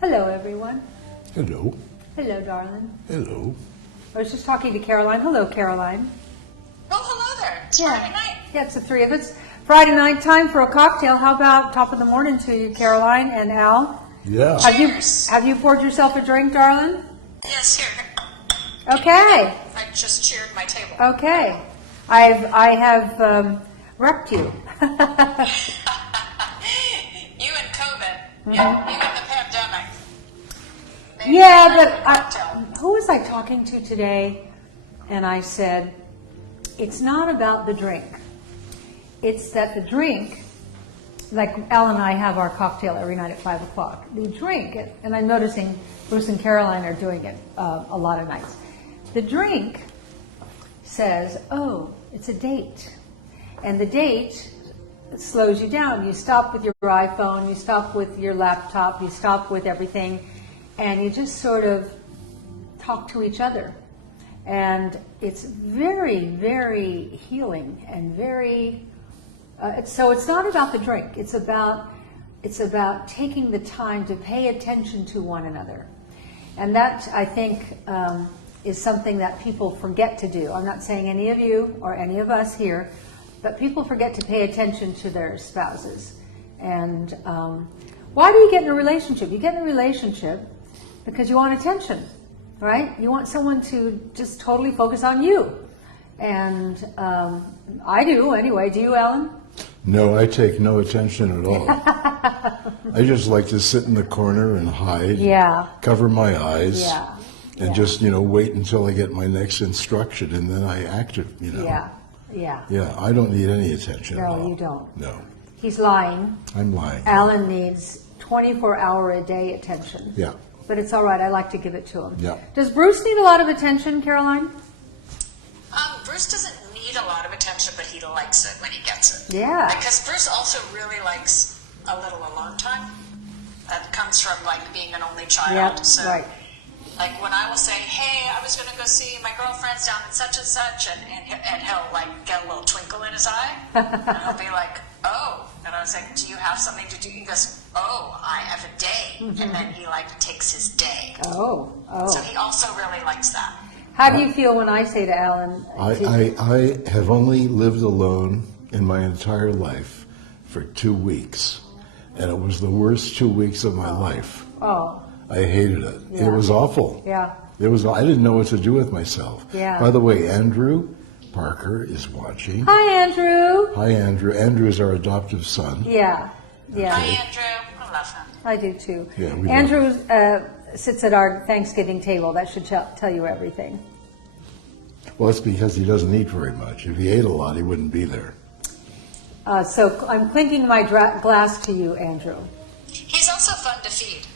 Hello, everyone. Hello. Hello, darling. Hello. I was just talking to Caroline. Hello, Caroline. Oh, hello there. It's Friday night. Yeah, it's the three of us. Friday night, time for a cocktail. How about top of the morning to you, Caroline and Al? Yeah. Have you poured yourself a drink, darling? Yes, here. Okay. I just cheered my table. Okay. I have wrecked you. You and COVID. You and the pandemic. Maybe Yeah, you're but a cocktail. who was I talking to today? And I said, it's not about the drink. It's that the drink, like Al and I have our cocktail every night at 5 o'clock. The drink, and I'm noticing Bruce and Caroline are doing it a lot of nights. The drink says, oh, it's a date. And the date slows you down. You stop with your iPhone, you stop with your laptop, you stop with everything, and you just sort of talk to each other. And it's very, very healing and very, so it's not about the drink. It's about taking the time to pay attention to one another. And that, I think, is something that people forget to do. I'm not saying any of you or any of us here, but people forget to pay attention to their spouses. And why do you get in a relationship? You get in a relationship because you want attention, right? You want someone to just totally focus on you. And I do anyway. Do you, Alan? No, I take no attention at all. I just like to sit in the corner and hide. Yeah. Cover my eyes. Yeah. And just, wait until I get my next instruction and then I act it, Yeah. Yeah. Yeah, I don't need any attention at all. No, you don't. No. He's lying. I'm lying. Alan needs 24-hour-a-day attention. Yeah. But it's all right. I like to give it to him. Yeah. Does Bruce need a lot of attention, Caroline? Bruce doesn't need a lot of attention, but he likes it when he gets it. Yeah. Because Bruce also really likes a little alone time. That comes from being an only child. Yeah, So right. when I will say, hey, I was going to go see my girlfriends down at such and such, and he'll get a little twinkle in his eye, and he'll be like, oh, and I was like, do you have something to do? He goes, oh, I have a day, and then he takes his day. Oh. So he also really likes that. How do you feel when I say to Alan? I have only lived alone in my entire life for 2 weeks. And it was the worst 2 weeks of my life. Oh. I hated it. Yeah. It was awful. Yeah. I didn't know what to do with myself. Yeah. By the way, Andrew Parker is watching. Hi, Andrew. Hi, Andrew. Andrew is our adoptive son. Yeah. Yeah. Hi, Andrew. I love him. I do too. Yeah, we Andrew sits at our Thanksgiving table. That should tell you everything. Well, it's because he doesn't eat very much. If he ate a lot, he wouldn't be there. So I'm clinking my glass to you, Andrew. He's also fun to feed.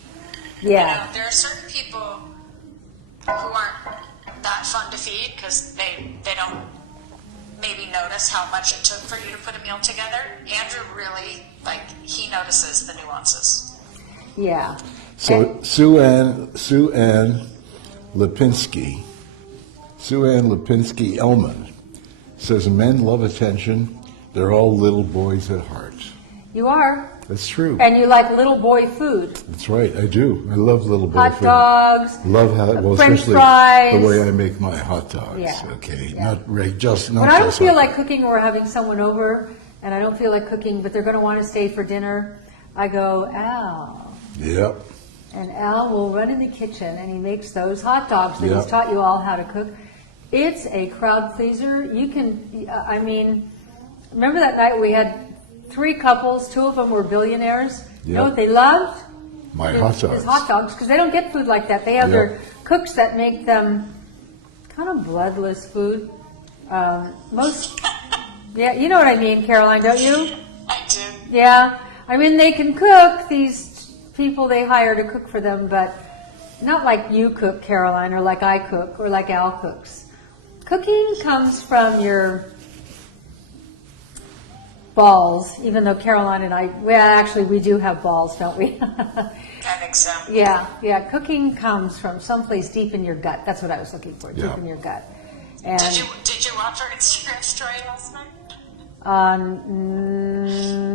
Yeah. There are certain people who aren't that fun to feed because they don't maybe notice how much it took for you to put a meal together. Andrew really, he notices the nuances. Yeah. So Sue Ann Lipinski Elman says men love attention. They're all little boys at heart. You are. That's true. And you like little boy food. That's right. I do. I love little boy Hot food. dogs. Love French especially fries. the way I make my hot dogs. Yeah. Okay. Yeah. Not just. When I don't feel like cooking or having someone over, and I don't feel like cooking, but they're going to want to stay for dinner, I go, Al. Yep. And Al will run in the kitchen and he makes those hot dogs that Yep. he's taught you all how to cook. It's a crowd pleaser. You can, remember that night we had 3 couples, 2 of them were billionaires. You know Yep. what they loved? My hot dogs. Is hot dogs, because they don't get food like that. They have Yep. their cooks that make them kind of bloodless food. Yeah, you know what I mean, Caroline, don't you? I do. Yeah, they can cook, these people they hire to cook for them, but not like you cook, Caroline, or like I cook, or like Al cooks. Cooking comes from your balls, even though Caroline and I, we do have balls, don't we? I think so. Yeah, cooking comes from someplace deep in your gut. That's what I was looking for, deep Yeah. in your gut. And Did you watch our Instagram story last night?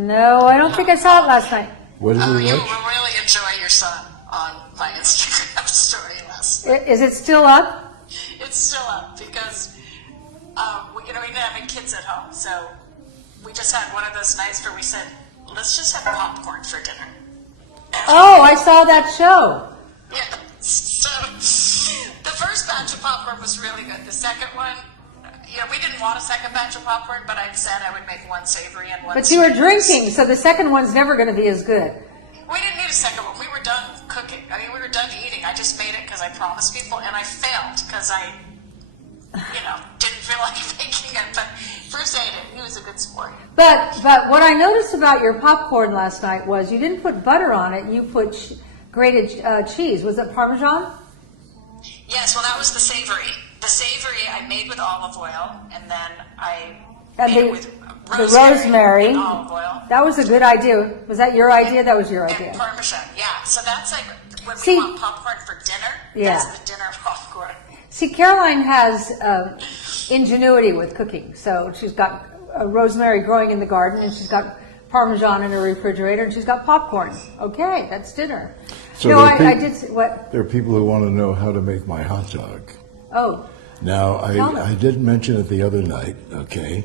no, I don't think I saw it last night. What did Oh, we you watch? will really enjoy your son on my Instagram story last night. Is it still up? It's still up because, we didn't have any kids at home, so we just had one of those nights where we said, let's just have popcorn for dinner. Oh, I saw that show. Yeah, so the first batch of popcorn was really good. The second one, we didn't want a second batch of popcorn, but I'd said I would make one savory and one But you were sweet. drinking, so the second one's never going to be as good. We didn't need a second one. We were done cooking. We were done eating. I just made it because I promised people, and I failed because I, didn't feel like making it. But Bruce ate it. He was a good sport. But what I noticed about your popcorn last night was you didn't put butter on it. You put grated cheese. Was it Parmesan? Yes, well, that was the savory. The savory I made with olive oil, and then I And made the it with rosemary. and olive oil. That was a good idea. Was that your idea? That was your And idea. Parmesan, yeah. So that's like when See- we want popcorn for dinner. Yeah. That's the dinner popcorn. See, Caroline has ingenuity with cooking. So she's got rosemary growing in the garden, and she's got Parmesan in her refrigerator, and she's got popcorn. Okay, that's dinner. So No, there are I peop- did. What? There are people who want to know how to make my hot dog. Oh, Now, Tell me. I did mention it the other night, okay?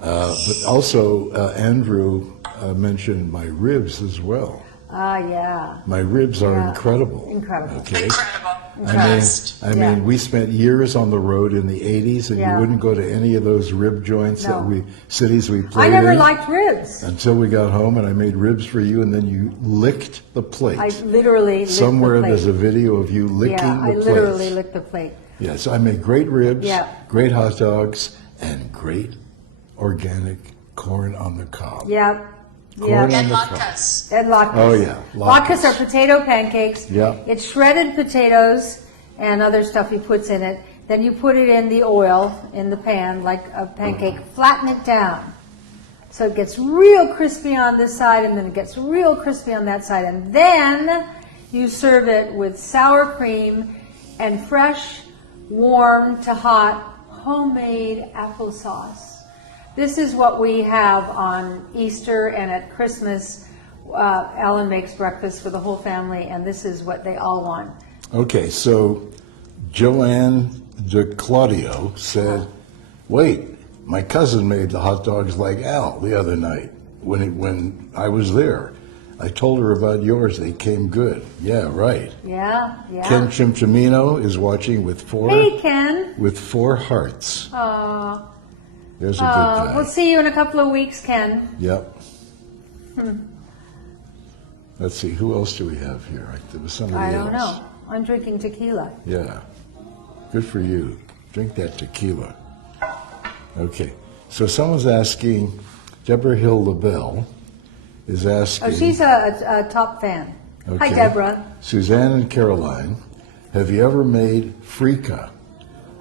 But also, Andrew mentioned my ribs as well. yeah. My ribs are Yeah. incredible. Incredible. Okay? Incredible. I Best. mean, Yeah. we spent years on the road in the 80s, and Yeah. you wouldn't go to any of those rib joints No. cities we I played never in liked ribs. until we got home, and I made ribs for you, and then you licked the plate. I literally licked Somewhere the plate. there's a video of you licking Yeah, I the plate. literally licked the plate. Yes, I make great ribs, Yeah. great hot dogs, and great organic corn on the cob. Yeah. Corn Yeah. on And the cob. latkes. And latkes. Oh, yeah, Latkes latkes. are potato pancakes. Yeah. It's shredded potatoes and other stuff he puts in it. Then you put it in the oil in the pan like a pancake. Flatten it down. So it gets real crispy on this side, and then it gets real crispy on that side. And then you serve it with sour cream and fresh, warm to hot, homemade applesauce. This is what we have on Easter and at Christmas. Ellen makes breakfast for the whole family, and this is what they all want. Okay, so Joanne de Claudio said, wait, my cousin made the hot dogs like Al the other night when I was there. I told her about yours. They came good. Yeah, right. Yeah, yeah. Ken Chimchimino is watching with Hey, Ken. four hearts. Aw. There's a good guy. We'll see you in a couple of weeks, Ken. Yep. Let's see, who else do we have here? There was somebody I else. don't know. I'm drinking tequila. Yeah. Good for you. Drink that tequila. Okay. So someone's asking, Deborah Hill LaBelle is asking. Oh, she's a top fan. Hi, Okay. Deborah. Suzanne and Caroline, have you ever made frika?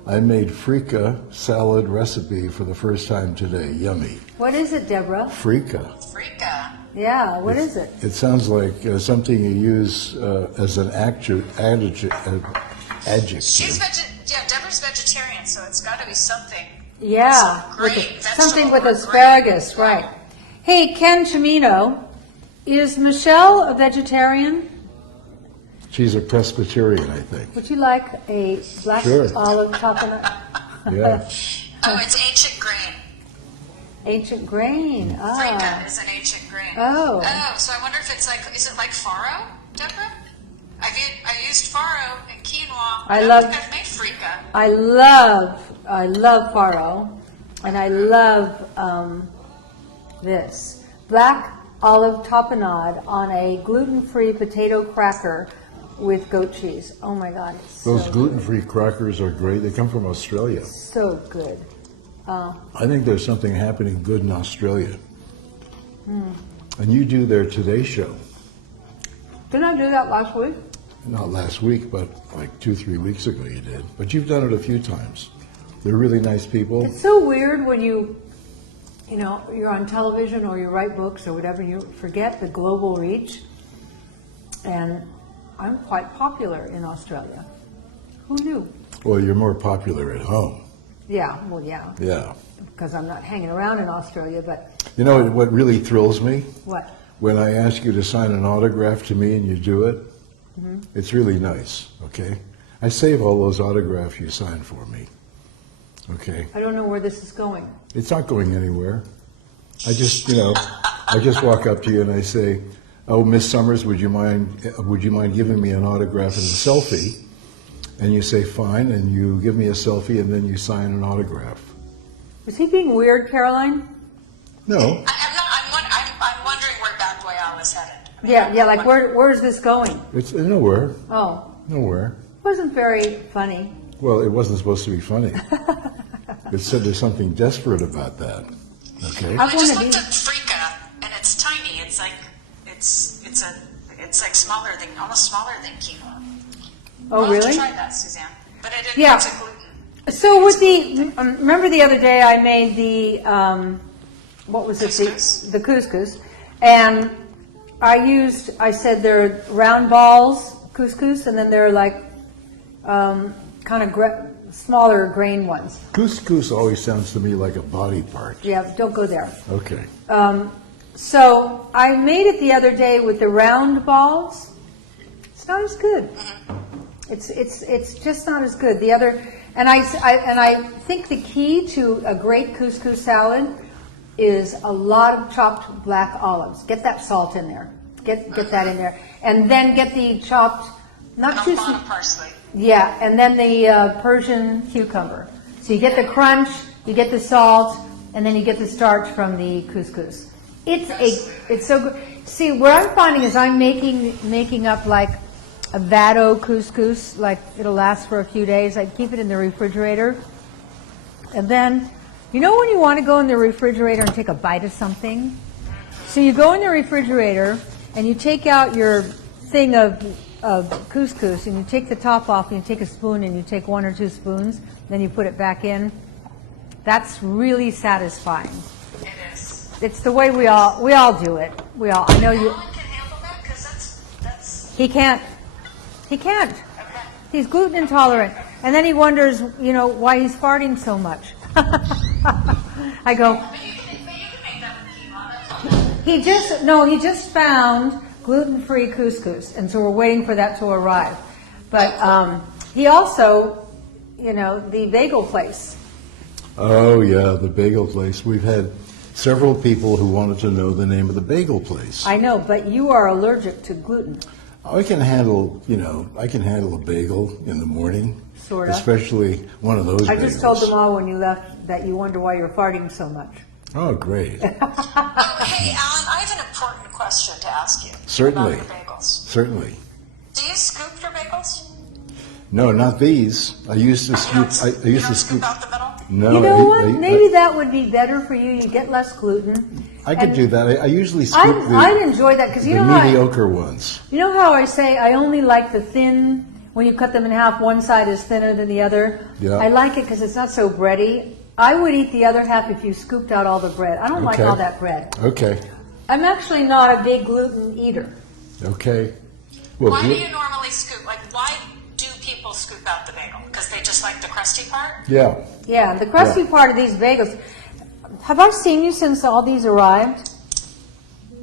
I made frika salad recipe for the first time today. Yummy. What is it, Deborah? Frika. Freaka. Yeah, what is it? It sounds like something you use as an adjective. She's Deborah's vegetarian, so it's got to be something. Yeah, Some green something with vegetable or asparagus, green. right. Hey, Ken Chimino, is Michelle a vegetarian? She's a Presbyterian, I think. Would you like a black Sure. olive tapenade? Yeah. Oh, it's ancient grain. Ancient grain. Freaka Ah. is an ancient grain. Oh. Oh, so I wonder if it's is it like farro, Deborah? I used farro and quinoa. I don't love- think I've made freaka. I love farro, and I love this. Black olive tapenade on a gluten-free potato cracker with goat cheese. Oh my God, it's Those so, gluten-free crackers are great. They come from Australia. so good. I think there's something happening good in Australia. And you do their Today Show. Didn't I do that last week? Not last week, but like 2-3 weeks ago you did. But you've done it a few times. They're really nice people. It's so weird when you're on television or you write books or whatever, you forget the global reach. And I'm quite popular in Australia. Who knew? Well, you're more popular at home. Yeah, well, yeah, Yeah. because I'm not hanging around in Australia, but You know what really thrills me? what? when I ask you to sign an autograph to me and you do it, it's really nice, okay? I save all those autographs you sign for me, okay? I don't know where this is going. It's not going anywhere. I just, I just walk up to you and I say, "Oh, Miss Summers, would you mind giving me an autograph and a selfie?" And you say, "Fine," and you give me a selfie and then you sign an autograph. Is he being weird, Caroline? No, I'm wondering where Bad Boy Al is headed. I mean, Yeah, like where is this going? it's nowhere, Oh, nowhere. wasn't very funny. Well, it wasn't supposed to be funny. It said there's something desperate about that. Okay. I I just wanna looked be- at Freaka, and it's tiny. It's like like smaller than almost smaller than quinoa. Oh, I'll have to really? try that, Suzanne. But it Yeah. it's a gluten. So with the, remember the other day I made the, what was it? Couscous. The couscous. And I said they're round balls, couscous, and then they're like, kind of smaller grain ones. Couscous always sounds to me like a body part. Yeah, don't go there. Okay. So I made it the other day with the round balls. It's not as good. It's just not as good. The other, and I think the key to a great couscous salad is a lot of chopped black olives. Get that salt in there. Get that in there, and then get the chopped, not And too a lot of sm- parsley. yeah, and then the Persian cucumber. So you get the crunch, you get the salt, and then you get the starch from the couscous. It's so good. See, what I'm finding is I'm making up like a vado couscous, like it'll last for a few days. I keep it in the refrigerator, and then you know when you want to go in the refrigerator and take a bite of something. So you go in the refrigerator and you take out your thing of couscous and you take the top off and you take a spoon and you take 1 or 2 spoons, then you put it back in. That's really satisfying. It is. It's the way we all do it. I know you. Alan can handle that because that's He can't. okay. He's gluten intolerant, and then he wonders, why he's farting so much. I go. But you can make that with quinoa. That's He just found gluten-free couscous, and so we're waiting for that to arrive. But he also, the bagel place. Oh, yeah, the bagel place. We've had several people who wanted to know the name of the bagel place. I know, but you are allergic to gluten. I can handle a bagel in the morning. Sorta. Especially one of those I bagels. just told them all when you left that you wonder why you're farting so much. Oh, great. Oh, hey, Alan, I have an important question to ask you. Certainly. About your bagels. Certainly. Do you scoop your bagels? No, not these. I used to You scoop. don't, I you used don't to scoop. out the middle? No, You know what? I- Maybe that would be better for you. You get less gluten. I could And do that. I usually scoop I'd enjoy that because the you know how mediocre ones. you know how I say I only like the thin. When you cut them in half, one side is thinner than the other. Yeah. I like it because it's not so bready. I would eat the other half if you scooped out all the bread. I don't like Okay. all that bread. Okay. I'm actually not a big gluten eater. Okay. Well, Why do glu- you normally scoop? Like, why do people scoop out the bagel? Because they just like the crusty part? yeah. Yeah, the crusty Yeah. part of these bagels. Have I seen you since all these arrived?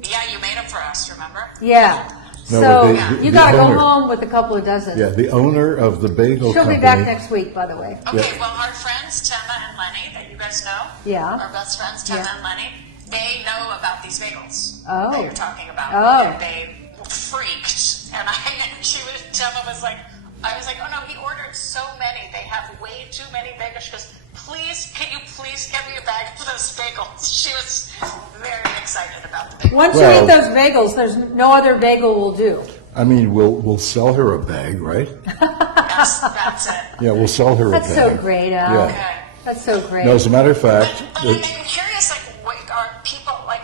Yeah, you made them for us, remember? Yeah. No, So but you the got to go owner- home with a couple of dozen. Yeah. The owner of the bagel She'll company. be back next week, by the way. Okay, Yeah. well, our friends, Temma and Lenny, that you guys know, Yeah. our best friends, Temma Yeah. and Lenny, they know about these bagels Oh. that you're talking about. Oh. And they freaked. And Temma was like, I was like, oh no, he ordered so many. They have way too many bagels. She goes, please, can you please get me a bag of those bagels? She was very excited about the bagels. Once Well- you eat those bagels, there's no other bagel will do. I mean, we'll sell her a bag, right? That's it. Yeah, we'll sell her a That's bag. so great, Al. Yeah. Okay. That's so great. No, as a matter of fact, But I'm curious, like, what are people, like,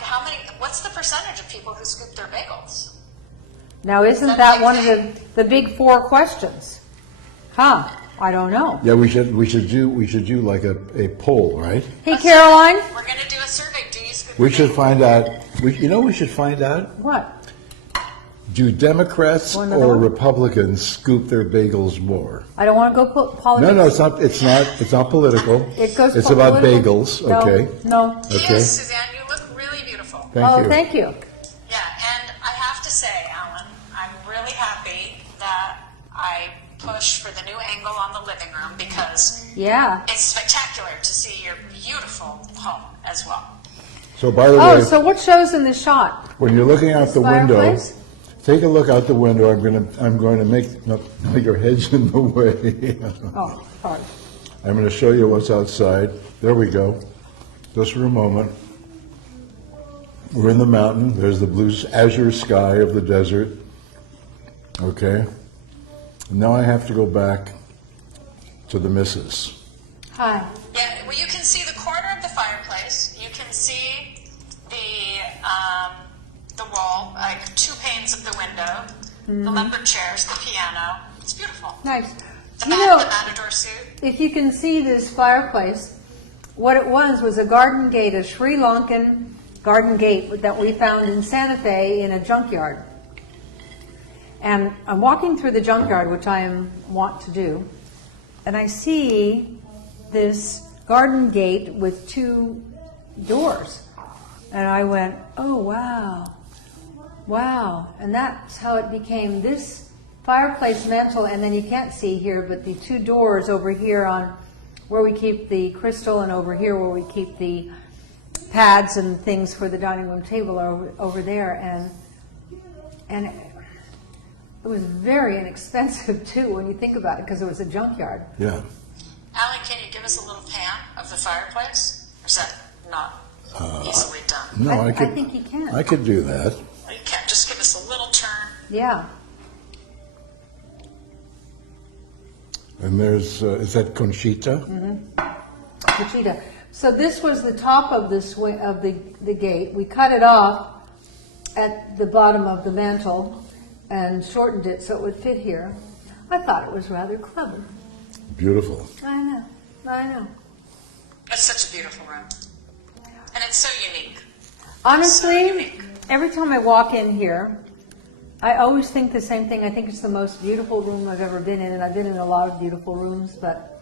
what's the percentage of people who scoop their bagels? Now, isn't That's that like one of the big 4 questions? Huh? I don't know. yeah, we should do like a poll, right? Hey, Caroline. We're going to do a survey. Do you scoop We your should bagels? find out. We should find out. What? Do Democrats Wanna or know? Republicans scoop their bagels more? I don't want to go politics. No, it's not. It's not political. It goes It's about political. bagels. No, Okay. No. Okay. Yes, Suzanne, you look really beautiful. Thank Oh, you. Yeah, thank you. say, Alan, I'm really happy that I pushed for the new angle on the living room because Yeah. it's spectacular to see your beautiful home as well. So by the Oh, way, so what shows in the shot? when you're looking out This the window, fireplace? take a look out the window. I'm going to make, no, your head's in the way. Oh, sorry. I'm going to show you what's outside. There we go. Just for a moment. We're in the mountain. There's the blue azure sky of the desert. Okay. Now I have to go back to the missus. Hi. Yeah, well, you can see the corner of the fireplace. You can see the wall, like 2 panes of the window, the leopard chairs, the piano. It's beautiful. Nice. The, You the know, matador suit. if you can see this fireplace, what it was a garden gate, a Sri Lankan garden gate that we found in Santa Fe in a junkyard. And I'm walking through the junkyard, which I want to do, and I see this garden gate with 2 doors. And I went, oh, wow, wow. And that's how it became this fireplace mantle, and then you can't see here, but the 2 doors over here on where we keep the crystal and over here where we keep the pads and things for the dining room table are over there. And it was very inexpensive, too, when you think about it, because it was a junkyard. Yeah. Alan, can you give us a little pan of the fireplace? Or is that not easily done? No, I I could. think you can. I could do that. Well, you can't. Just give us a little turn. Yeah. And there's is that Conchita? Conchita. So this was the top of the of the gate. We cut it off at the bottom of the mantle and shortened it so it would fit here. I thought it was rather clever. Beautiful. I know. I know. It's such a beautiful room. And it's so unique. Honestly, So unique. every time I walk in here, I always think the same thing. I think it's the most beautiful room I've ever been in, and I've been in a lot of beautiful rooms, but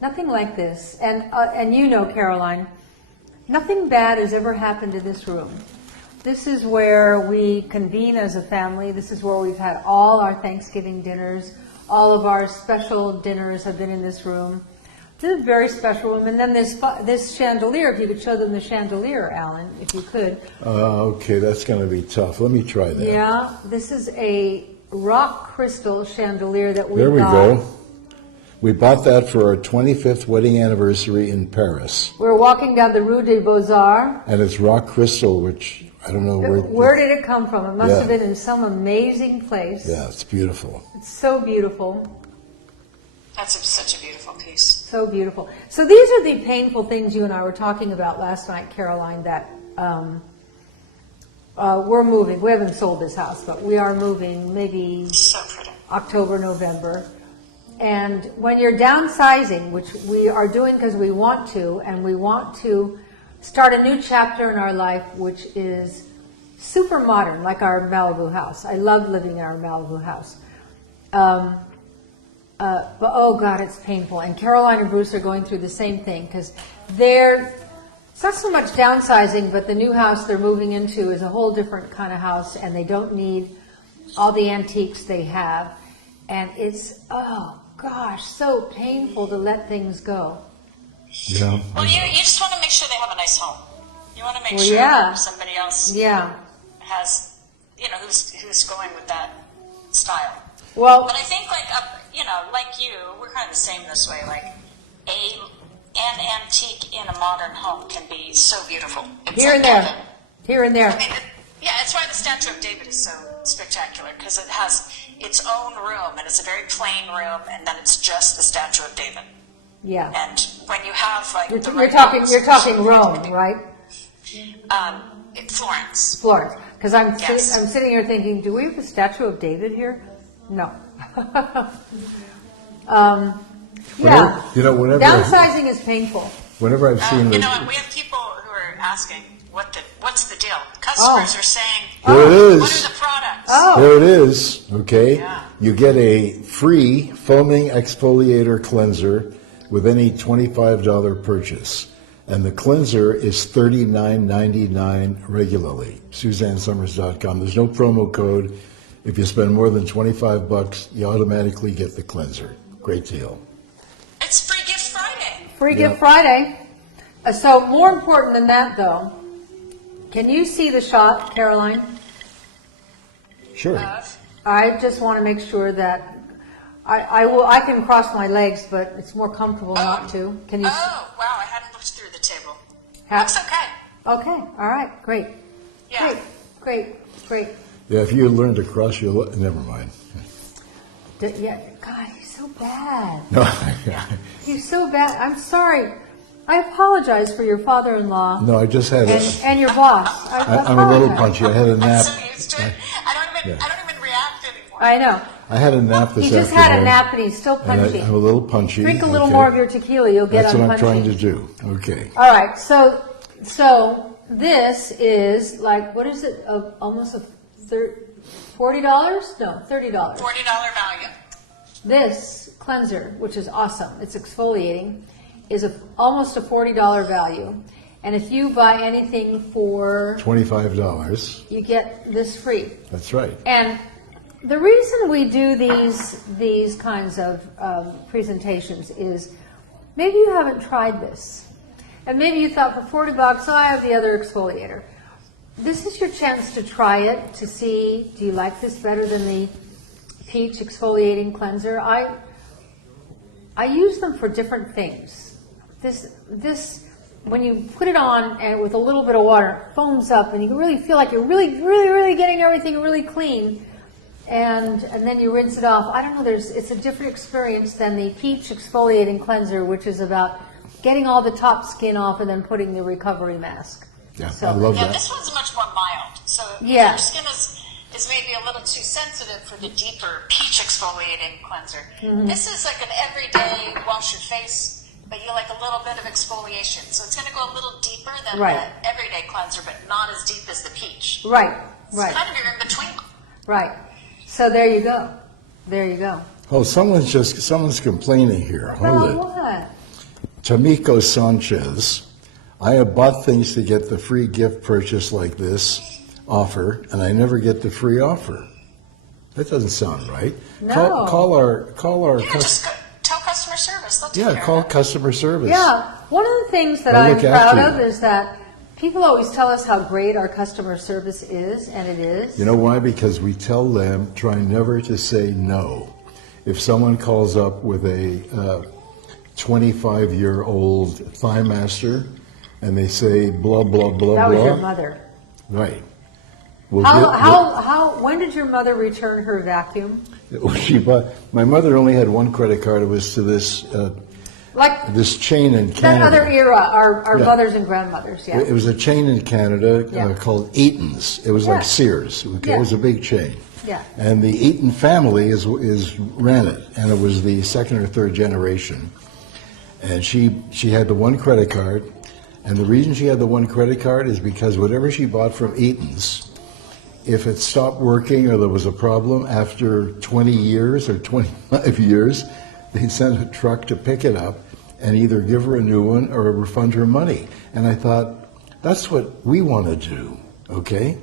nothing like this. And you know, Caroline, nothing bad has ever happened to this room. This is where we convene as a family. This is where we've had all our Thanksgiving dinners. All of our special dinners have been in this room. This is a very special room. And then this chandelier, if you could show them the chandelier, Alan, if you could. Okay, that's going to be tough. Let me try that. Yeah, this is a rock crystal chandelier that we There we got. go. We bought that for our 25th wedding anniversary in Paris. We're walking down the Rue des Beaux-Arts. And it's rock crystal, which I don't know where. Where did it come from? It must Yeah. have been in some amazing place. Yeah, it's beautiful. It's so beautiful. That's such a beautiful piece. So beautiful. So these are the painful things you and I were talking about last night, Caroline, that we're moving. We haven't sold this house, but we are moving maybe So pretty. October, November. And when you're downsizing, which we are doing because we want to, and we want to start a new chapter in our life, which is super modern, like our Malibu house. I love living in our Malibu house. But oh God, it's painful. And Caroline and Bruce are going through the same thing because it's not so much downsizing, but the new house they're moving into is a whole different kind of house, and they don't need all the antiques they have. And it's, oh gosh, so painful to let things go. Yeah. Well, you just want to make sure they have a nice home. You want to make Well, sure yeah. somebody else Yeah. has, who's going with that style. Well, But I think, like you, we're kind of the same this way. Like, an antique in a modern home can be so beautiful. It's here like and there. heaven. Here and there. I mean, it's why the Statue of David is so spectacular, because it has its own room, and it's a very plain room, and then it's just the Statue of David. Yeah. And when you have, like, the You're talking Rome, right? Florence. Florence. Because I'm Yes. sitting here thinking, do we have a statue of David here? No. Yeah. Whenever Downsizing is painful. whenever I've seen You the, know what? We have people who are asking, what's the deal? Customers are saying, Here it is. what are the products? Oh. There it is, okay? Yeah. You get a free foaming exfoliator cleanser with any $25 purchase. And the cleanser is $39.99 regularly. SuzanneSummers.com. There's no promo code. If you spend more than $25, you automatically get the cleanser. Great deal. It's Free Gift Friday. Free Yeah. Gift Friday. So more important than that, though, can you see the shot, Caroline? Sure. I just want to make sure that I can cross my legs, but it's more comfortable not to. Can you? Oh, wow, I hadn't looked through the table. Ha- Looks okay. Okay. All right. Great. Yeah. Great. Yeah, if you learn to cross your never mind. Yeah. God, he's so bad. No, He's so bad. I'm sorry. I apologize for your father-in-law no, I just had and your boss. I'm a little punchy. I had a I'm nap. so used to it. I don't even react anymore. I know. I had a nap this He just afternoon. had a nap and he's still and punchy. I'm a little punchy. Drink a little okay? more of your tequila. You'll get That's what I'm unpunchy. trying to do. Okay. All right, so this is like, what is it? Almost $40? No, $30. $40 value. This cleanser, which is awesome, it's exfoliating, is almost a $40 value. And if you buy anything for, $25. you get this free. That's right. And the reason we do these kinds of presentations is maybe you haven't tried this. And maybe you thought for $40, oh, I have the other exfoliator. This is your chance to try it, to see, do you like this better than the peach exfoliating cleanser? I use them for different things. This when you put it on and with a little bit of water, it foams up and you can really feel like you're really getting everything really clean. And then you rinse it off. I don't know, it's a different experience than the peach exfoliating cleanser, which is about getting all the top skin off and then putting the recovery mask. Yeah, So- I love Yeah, that. this one's much more mild. So if Yeah. your skin is maybe a little too sensitive for the deeper peach exfoliating cleanser. Mm-hmm. This is like an everyday wash your face, but you like a little bit of exfoliation. So it's going to go a little deeper than Right. the everyday cleanser, but not as deep as the peach. Right, It's right, kind of your in between. right. So there you go. There you go. Oh, someone's complaining here. Hold Well, it. what? Tamiko Sanchez. I have bought things to get the free gift purchase like this offer, and I never get the free offer. That doesn't sound right. No. Call our Yeah, just tell customer service. They'll take care call of it. customer service. Yeah, one of the things that They'll I'm look proud after of you. is that people always tell us how great our customer service is, and it is. You know why? Because we tell them, try never to say no. If someone calls up with a 25-year-old thigh master and they say blah, blah, blah, That blah. was your mother. Right. We'll When did your mother return her vacuum? my mother only had one credit card. It was to this Like this chain in that Canada. other era, our Yeah. mothers and grandmothers, yeah. It was a chain in Canada Yeah. called Eaton's. It was Yeah. like Sears. Okay? Yeah. It was a big chain. Yeah. And the Eaton family is ran it, and it was the second or third generation. And she had the one credit card, and the reason she had the one credit card is because whatever she bought from Eaton's, if it stopped working or there was a problem after 20 years or 25 years, they'd send a truck to pick it up and either give her a new one or refund her money. And I thought, that's what we want to do, okay?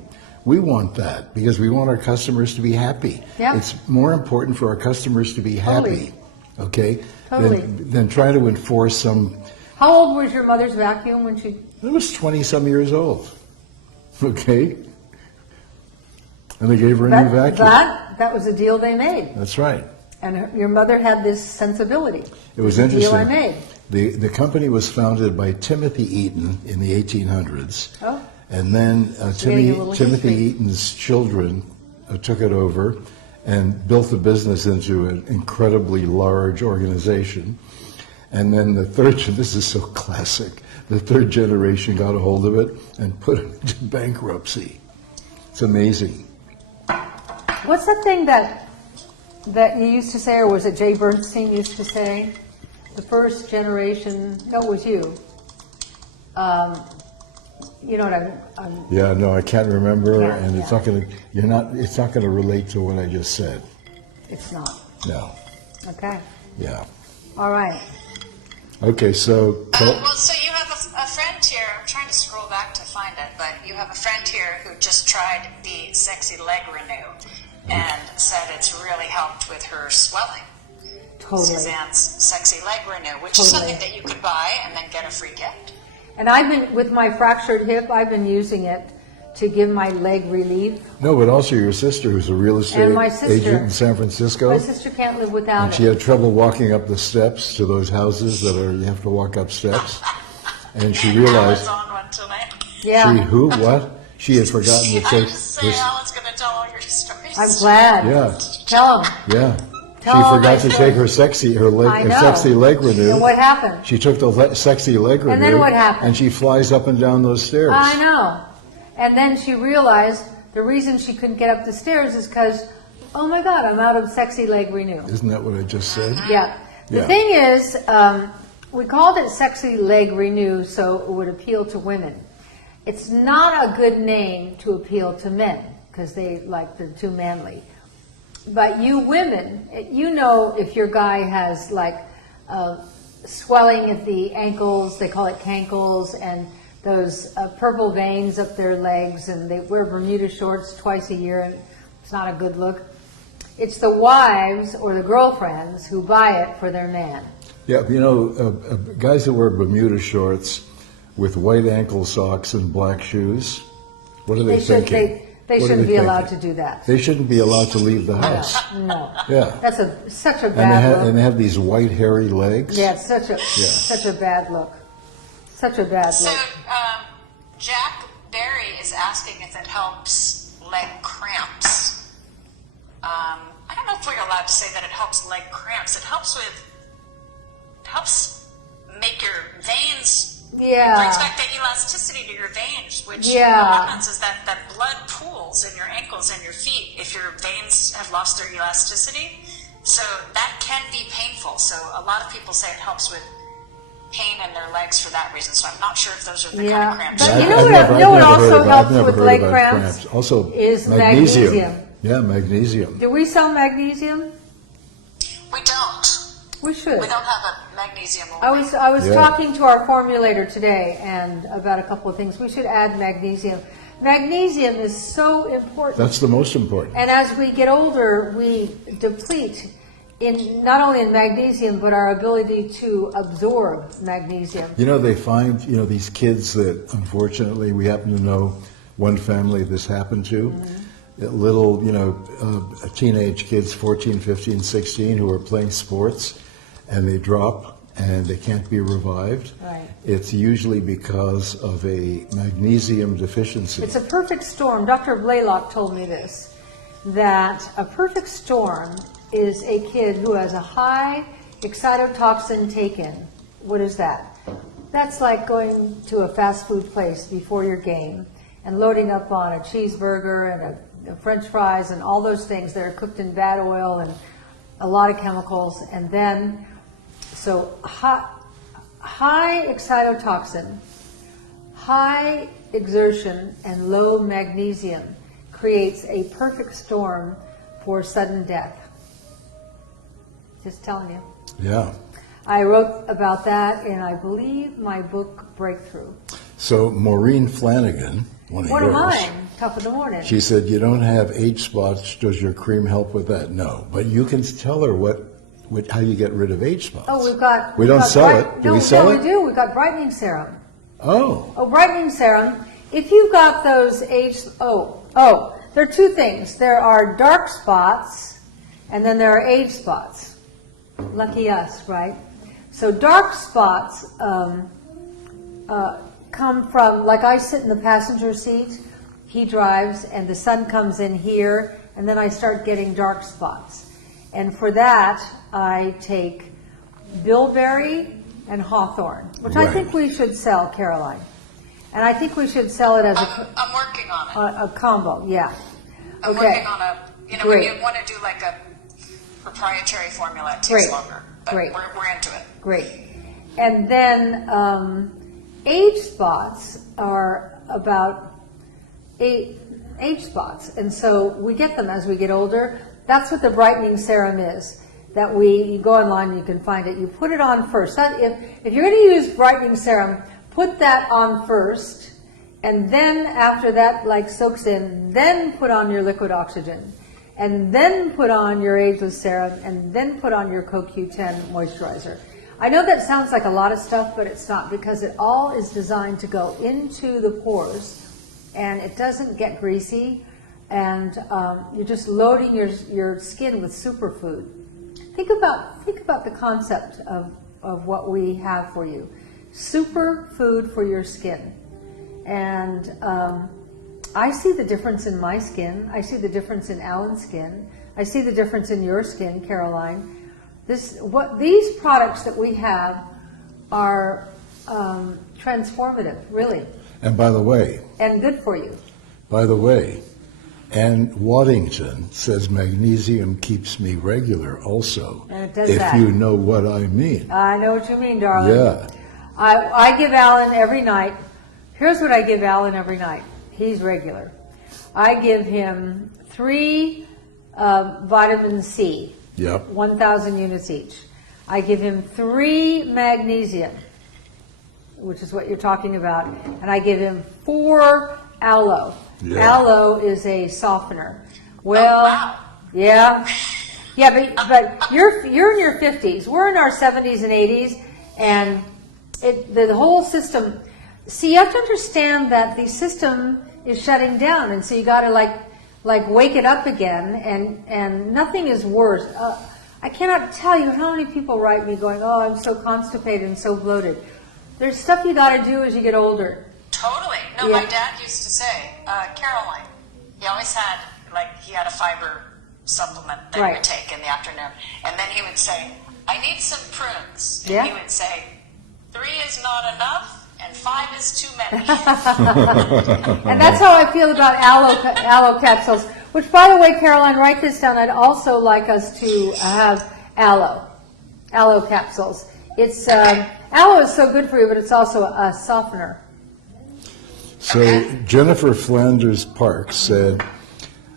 We want that because we want our customers to be happy. Yeah. It's more important for our customers to be happy, okay? Totally. Than try to enforce some, How old was your mother's vacuum when she? it was 20-some years old, okay? And they gave her a new vacuum. That was a deal they made, That's right. and your mother had this sensibility. It was This is a interesting. deal I made. The company was founded by Timothy Eaton in the 1800s. Oh. And then Getting a little Timothy history. Eaton's children took it over and built the business into an incredibly large organization. And then this is so classic, the third generation got a hold of it and put it into bankruptcy. It's amazing. What's that thing that you used to say, or was it Jay Bernstein used to say? The first generation. No, it was you. You know what I'm. Yeah, no, I can't remember, Yeah, and it's yeah. not going to. It's not going to relate to what I just said. It's not. No. Okay. Yeah. All right. Okay, so Well, so you have a friend it, but you have a friend here who just tried the Sexy Leg Renew and said it's really helped with her swelling. Totally. Suzanne's Sexy Leg Renew, which is something that you could buy and then get a free gift. And I've been, with my fractured hip, I've been using it to give my leg relief. No, but also your sister, who's a real estate And my sister. agent in San Francisco. My sister can't live without And she it. had trouble walking up the steps to those houses that are, you have to walk up steps. And she realized, Alan's on one tonight. Yeah, she, who, what? She had forgotten to I take just say Alan's going to tell all your stories. I'm glad. yeah, Tell him. yeah. Tell She all forgot my to take stories. her I know. sexy leg renew. And what happened? She took the sexy leg renew. And then what happened? And she flies up and down those stairs. I know. And then she realized the reason she couldn't get up the stairs is because, oh my God, I'm out of Sexy Leg Renew. Isn't that what I just said? Yeah. The Yeah. thing is, we called it Sexy Leg Renew so it would appeal to women. It's not a good name to appeal to men because they're too manly. But you women, you know if your guy has like swelling at the ankles, they call it cankles, and those purple veins up their legs, and they wear Bermuda shorts twice a year, and it's not a good look. It's the wives or the girlfriends who buy it for their man. Yeah, you know, guys that wear Bermuda shorts with white ankle socks and black shoes, what are they thinking? They What are shouldn't they be allowed to thinking? do that. They shouldn't be allowed to leave the house. No. Yeah. That's such a And bad and look. they have these white hairy legs. Yeah, it's such a bad look. Such a bad So, look. Jack Berry is asking if it helps leg cramps. I don't know if we're allowed to say that it helps leg cramps. It helps make your veins. Yeah. It brings back the elasticity to your veins, which Yeah. what happens is that blood pools in your ankles and your feet if your veins have lost their elasticity. So that can be painful. So a lot of people say it helps with pain in their legs for that reason. So I'm not sure if those are the kind Yeah. of cramps. But Yeah, you know I've what? never- You know I've what never heard also about- I've helps never with heard leg about cramps? Also, is magnesium. magnesium. Yeah, magnesium. Do we sell magnesium? We don't. We should. We don't have a magnesium. I was Yeah. talking to our formulator today and about a couple of things. We should add magnesium. Magnesium is so important. That's the most important. And as we get older, we deplete in not only in magnesium but our ability to absorb magnesium. You know, they find, you know, these kids that unfortunately we happen to know one family this happened to. Little, you know, teenage kids, 14, 15, 16, who are playing sports and they drop and they can't be revived. Right. It's usually because of a magnesium deficiency. It's a perfect storm. Dr. Blaylock told me this, that a perfect storm is a kid who has a high excitotoxin taken. What is that? That's like going to a fast food place before your game and loading up on a cheeseburger and a French fries and all those things that are cooked in bad oil and a lot of chemicals. And then, so high excitotoxin, high exertion, and low magnesium creates a perfect storm for sudden death. Just telling you. Yeah. I wrote about that in, I believe, my book Breakthrough. So Maureen Flanagan, one of One of yours, mine, Tough in the Morning. she said, you don't have age spots. Does your cream help with that? No. But you can tell her how you get rid of age spots. Oh, we've got. We we've don't got sell it. Do we sell no, it? we do. We've got brightening serum. Oh. Oh, brightening serum. If you've got those age, there are two things. There are dark spots, and then there are age spots. Lucky us, right? So dark spots come from, like I sit in the passenger seat, he drives, and the sun comes in here, and then I start getting dark spots. And for that, I take bilberry and hawthorn, which I Right. think we should sell, Caroline. And I think we should sell it as I'm working on it. a combo, yeah. I'm Okay. working on when Great. you want to do like a proprietary formula, it takes Great. longer. But Great. we're into it. Great. And then age spots are about 8 age spots. And so we get them as we get older. That's what the brightening serum is. You go online, you can find it. You put it on first. If you're going to use brightening serum, put that on first. and then after that like soaks in, then put on your liquid oxygen, and then put on your Ageless Serum, and then put on your CoQ10 moisturizer. I know that sounds like a lot of stuff, but it's not, because it all is designed to go into the pores, and it doesn't get greasy, and you're just loading your skin with superfood. Think about the concept of what we have for you. Superfood for your skin. And I see the difference in my skin. I see the difference in Alan's skin. I see the difference in your skin, Caroline. These products that we have are transformative, really, And by the way, and good for you. Ann Waddington says magnesium keeps me regular also. And it does if that. you know what I mean. I know what you mean, darling. Yeah. I give Alan every night. Here's what I give Alan every night. He's regular. I give him 3 vitamin C. Yep. 1,000 units each. I give him 3 magnesium, which is what you're talking about, and I give him 4 aloe. Yeah. Aloe is a softener. Well, Oh, wow. yeah, but you're in your 50s. We're in our 70s and 80s, and the whole system. See, you have to understand that the system is shutting down, and so you got to like wake it up again, and nothing is worse. I cannot tell you how many people write me going, "Oh, I'm so constipated and so bloated." There's stuff you got to do as you get older. Totally. No, Yeah. my dad used to say, Caroline, he always had, he had a fiber supplement that he Right. would take in the afternoon. And then he would say, I need some prunes. And Yeah. he would say, 3 is not enough, and 5 is too many. And that's how I feel about aloe capsules, which, by the way, Caroline, write this down. I'd also like us to have aloe capsules. It's aloe is so good for you, but it's also a softener. So Jennifer Flanders Park said,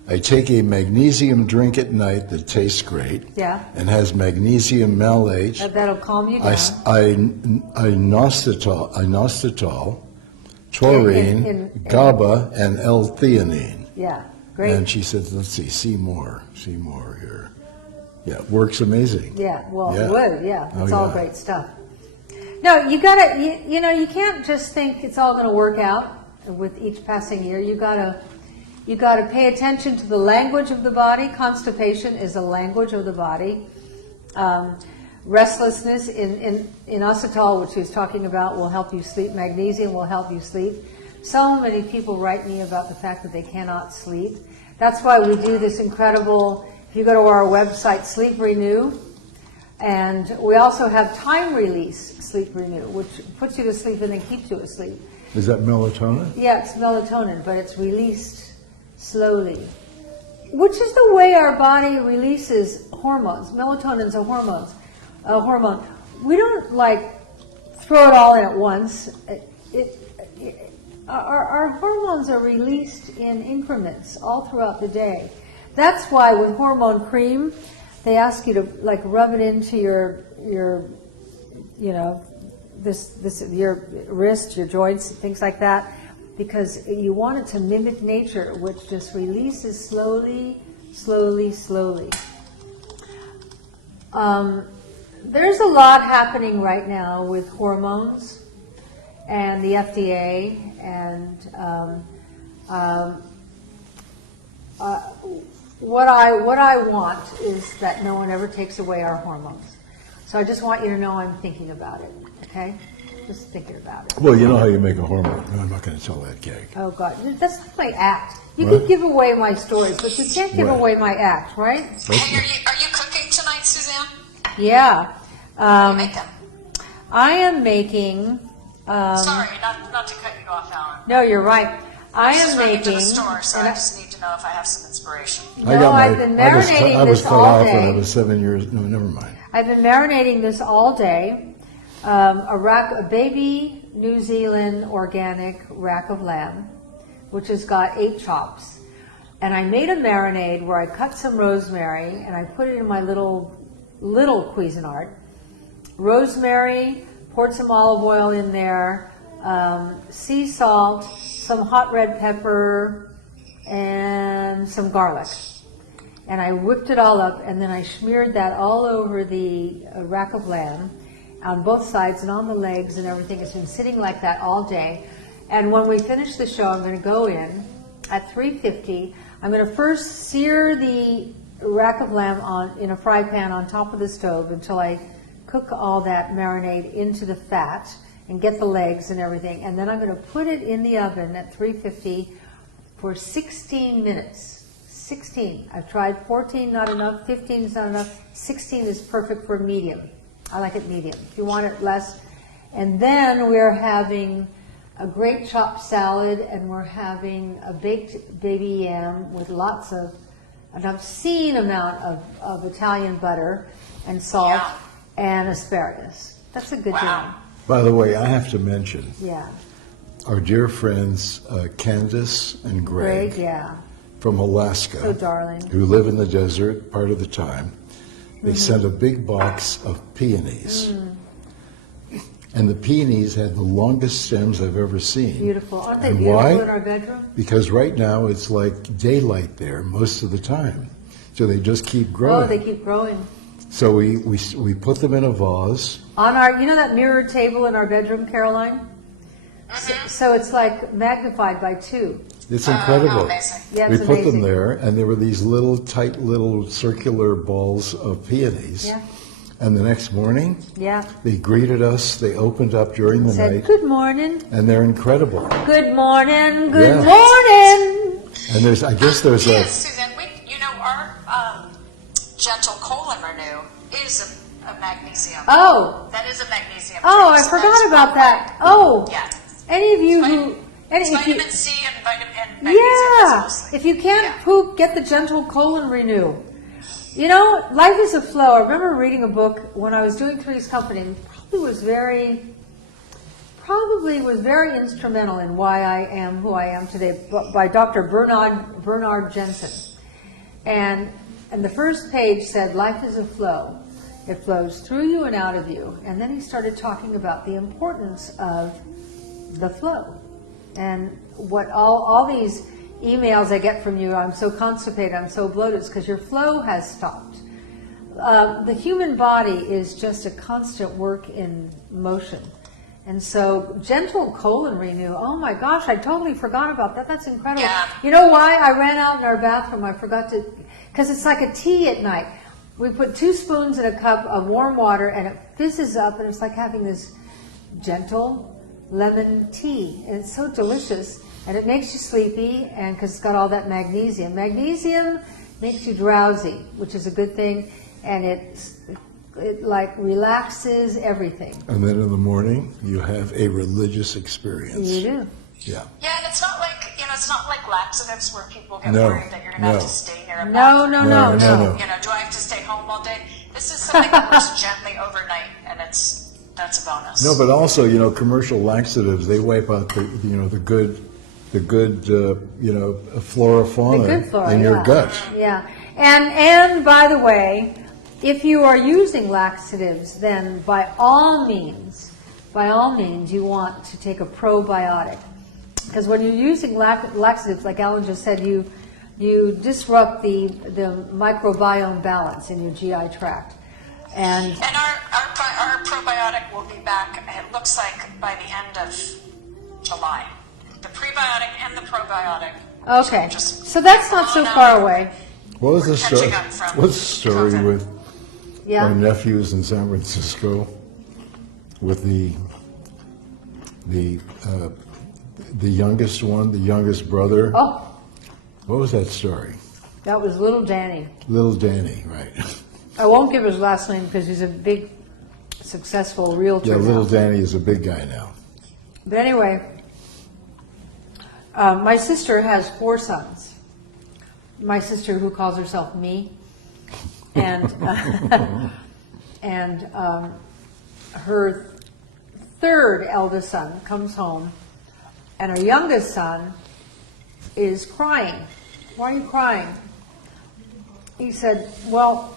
I take a magnesium drink at night that tastes great. Yeah. And has magnesium malate, That'll calm you down. inositol, taurine, in- GABA, and L-theanine. Yeah, great. And she said, let's see more here. Yeah, it works amazing. Yeah, well, Yeah. it would, yeah. Oh, It's all yeah. great stuff. No, you gotta, you can't just think it's all gonna work out with each passing year. You gotta pay attention to the language of the body. Constipation is a language of the body. Restlessness in inositol, which he was talking about, will help you sleep. Magnesium will help you sleep. So many people write me about the fact that they cannot sleep. That's why we do this incredible, if you go to our website, Sleep Renew, and we also have time release Sleep Renew, which puts you to sleep and then keeps you asleep. Is that melatonin? Yeah, it's melatonin, but it's released slowly, which is the way our body releases hormones. Melatonin's a hormone. We don't throw it all in at once. Our hormones are released in increments all throughout the day. That's why with hormone cream, they ask you to rub it into your your wrist, your joints, things like that, because you want it to mimic nature, which just releases slowly, slowly, slowly. There's a lot happening right now with hormones and the FDA, and what I want is that no one ever takes away our hormones. So I just want you to know I'm thinking about it, okay? Just thinking about it. Well, you know how you make a hormone. No, I'm not going to tell that gag. Oh, God. That's not my act. You What? can give away my stories, but you can't give Right. away my act, right? Hey, are you cooking tonight, Suzanne? Yeah. Make them. I am making... Sorry, not to cut you off, Alan. No, you're right. I I'm just am running to making... the store, so and I just need to know if I have some inspiration. No, I've been marinating I was this cut all off day. when I was 7 years. No, never mind. I've been marinating this all day. A baby New Zealand organic rack of lamb, which has got 8 chops. And I made a marinade where I cut some rosemary and I put it in my little Cuisinart. Rosemary, poured some olive oil in there, sea salt, some hot red pepper, and some garlic. And I whipped it all up, and then I smeared that all over the rack of lamb on both sides and on the legs and everything. It's been sitting like that all day. And when we finish the show, I'm going to go in at 350. I'm going to first sear the rack of lamb in a fry pan on top of the stove until I cook all that marinade into the fat and get the legs and everything. And then I'm going to put it in the oven at 350 for 16 minutes. 16. I've tried 14, not enough. 15 is not enough. 16 is perfect for medium. I like it medium. If you want it less. And then we're having a great chopped salad, and we're having a baked baby yam with lots of, an obscene amount of Italian butter and salt Yeah. and asparagus. That's a good Wow. By the way, I have to mention dinner. Yeah. our dear friends Candace and Greg, Greg, yeah. from Alaska, So darling. who live in the desert part of the time. They sent a big box of peonies. And the peonies had the longest stems I've ever seen. Beautiful. Aren't they And beautiful why? in our bedroom? Because right now it's like daylight there most of the time. So they just keep growing. Oh, they keep growing. So we put them in a vase. On our, you know that mirror table in our bedroom, Caroline? So it's like magnified by 2. It's incredible. amazing. Yeah, We it's put amazing. them there, and there were these little tight little circular balls of peonies. Yeah. And the next morning, Yeah. they greeted us. They opened up during the Said, night, good morning. and they're incredible. Good morning. Good Yeah. morning. And I guess there's a, Yes, Suzanne, our Gentle Colon Renew is a magnesium. Oh. That is a magnesium. Oh, drink, I so forgot that's about probably- that. Oh. Yeah. Any of you Vitamin- who... Any, It's if you, vitamin C and magnesium. yeah. mostly. If you can't Yeah. poop, get the Gentle Colon Renew. You know, life is a flow. I remember reading a book when I was doing Three's Company, and probably was very instrumental in why I am who I am today, by Dr. Bernard Jensen. And the first page said, life is a flow. It flows through you and out of you. And then he started talking about the importance of the flow. And what all these emails I get from you, I'm so constipated, I'm so bloated, it's because your flow has stopped. The human body is just a constant work in motion. And so Gentle Colon Renew, oh my gosh, I totally forgot about that. That's incredible. Yeah. You know why? I ran out in our bathroom, I forgot to, because it's like a tea at night. We put 2 spoons in a cup of warm water, and it fizzes up, and it's like having this gentle lemon tea. And it's so delicious, and it makes you sleepy, and because it's got all that magnesium. Magnesium makes you drowsy, which is a good thing, and it like relaxes everything. and then in the morning you have a religious experience. You do. Yeah. Yeah, and it's not like laxatives where people get No, worried that you're going to have no. to stay near a No, bathroom. no, No, no, no, no. no. Do I have to stay home all day? This is something that works gently overnight, and that's a bonus. No, but also, commercial laxatives, they wipe out the good flora fauna The good flora, in your yeah. gut. Yeah, and by the way, if you are using laxatives, then by all means, you want to take a probiotic, because when you're using laxatives, like Alan just said, you disrupt the microbiome balance in your GI tract, and And our probiotic will be back, it looks like, by the end of July. The prebiotic and the probiotic. okay, Just so that's not so far away. What was the We're story? catching up from What's the story COVID. with Yeah. our nephews in San Francisco with the youngest one, the youngest brother? Oh, What was that story? that was little Danny. Little Danny, right? I won't give his last name because he's a big, successful realtor Yeah, now. little Danny is a big guy now. But anyway, my sister has 4 sons. My sister, who calls herself me, and her 3rd eldest son comes home, and her youngest son is crying. Why are you crying? He said, well,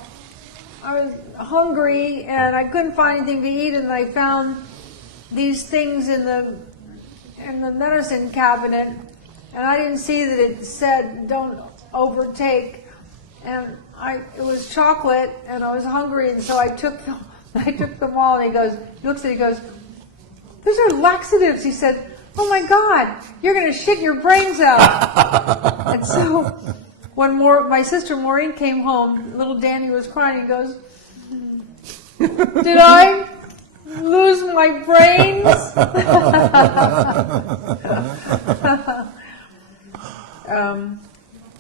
I was hungry and I couldn't find anything to eat, and I found these things in in the medicine cabinet, and I didn't see that it said don't overtake, and it was chocolate, and I was hungry, and so I took them all, and he looks at it, he goes, those are laxatives. He said, oh my God, you're going to shit your brains out. And so when my sister Maureen came home, little Danny was crying, and goes, did I lose my brains?